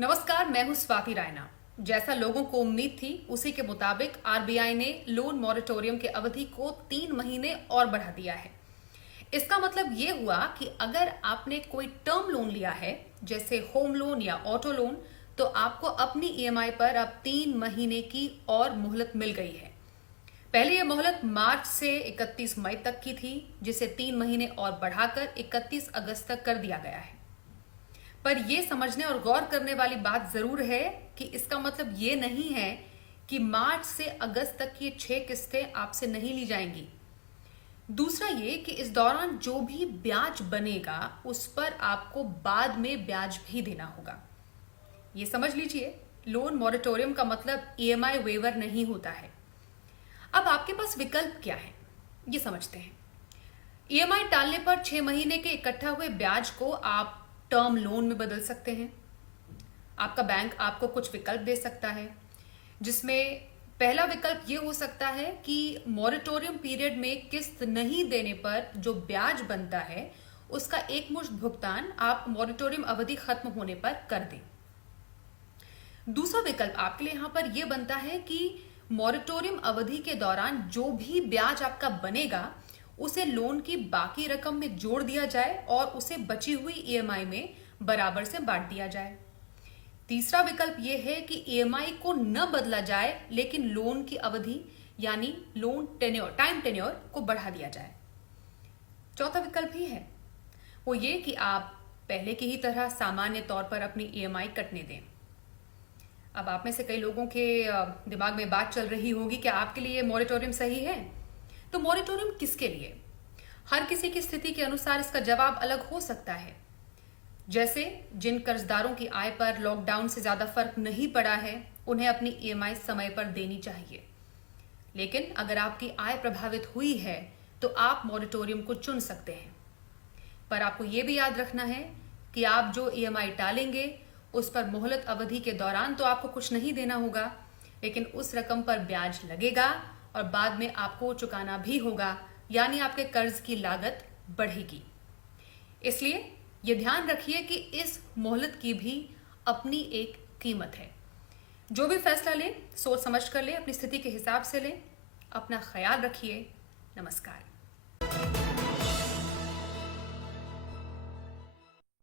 नमस्कार, मैं हूं स्वाति रायना। जैसा लोगों को उम्मीद थी उसी के मुताबिक आरबीआई ने लोन मॉरेटोरियम की अवधि को 3 महीने और बढ़ा दिया है। इसका मतलब ये हुआ कि अगर आपने कोई टर्म लोन लिया है, जैसे होम लोन या ऑटो लोन, तो आपको अपनी ईएमआई पर अब 3 महीने की और मोहलत मिल गई है। पहले यह मोहलत मार्च से 31 मई तक की थी, जिसे 3 महीने और बढ़ाकर 31 अगस्त तक कर दिया गया है। पर यह समझने और गौर करने वाली बात जरूर है कि इसका मतलब ये नहीं है कि मार्च से अगस्त तक की 6 किस्तें आपसे नहीं ली जाएंगी। दूसरा ये कि इस दौरान जो भी ब्याज बनेगा उस पर आपको बाद में ब्याज भी देना होगा। ये समझ लीजिए, लोन मॉरेटोरियम का मतलब ईएमआई वेवर नहीं होता है। अब आपके पास विकल्प क्या है, ये समझते हैं। ईएमआई टालने पर 6 महीने के इकट्ठा हुए ब्याज को आप टर्म लोन में बदल सकते हैं। आपका बैंक आपको कुछ विकल्प दे सकता है, जिसमें पहला विकल्प ये हो सकता है कि मॉरेटोरियम पीरियड में किस्त नहीं देने पर जो ब्याज बनता है उसका एकमुश्त भुगतान आप मॉरेटोरियम अवधि खत्म होने पर कर दें। दूसरा विकल्प आपके लिए यहां पर यह बनता है कि मॉरेटोरियम अवधि के दौरान जो भी ब्याज आपका बनेगा उसे लोन की बाकी रकम में जोड़ दिया जाए और उसे बची हुई ईएमआई में बराबर से बांट दिया जाए। तीसरा विकल्प यह है कि ईएमआई को न बदला जाए, लेकिन लोन की अवधि यानी लोन टेन्योर, टाइम टेन्योर को बढ़ा दिया जाए। चौथा विकल्प ही है वो ये कि आप पहले की ही तरह सामान्य तौर पर अपनी ईएमआई कटने दें। अब आप में से कई लोगों के दिमाग में बात चल रही होगी कि आपके लिए मॉरेटोरियम सही है। तो मॉरेटोरियम किसके लिए? हर किसी की स्थिति के अनुसार इसका जवाब अलग हो सकता है। जैसे जिन कर्जदारों की आय पर लॉकडाउन से ज्यादा फर्क नहीं पड़ा है, उन्हें अपनी ईएमआई समय पर देनी चाहिए। लेकिन अगर आपकी आय प्रभावित हुई है तो आप मॉरेटोरियम को चुन सकते हैं। पर आपको यह भी याद रखना है कि आप जो ईएमआई टालेंगे उस पर मोहलत अवधि के दौरान तो आपको कुछ नहीं देना होगा, लेकिन उस रकम पर ब्याज लगेगा और बाद में आपको चुकाना भी होगा, यानी आपके कर्ज की लागत बढ़ेगी। इसलिए यह ध्यान रखिए कि इस मोहलत की भी अपनी एक कीमत है। जो भी फैसला लें सोच समझ कर लें, अपनी स्थिति के हिसाब से लें। अपना ख्याल रखिए। नमस्कार।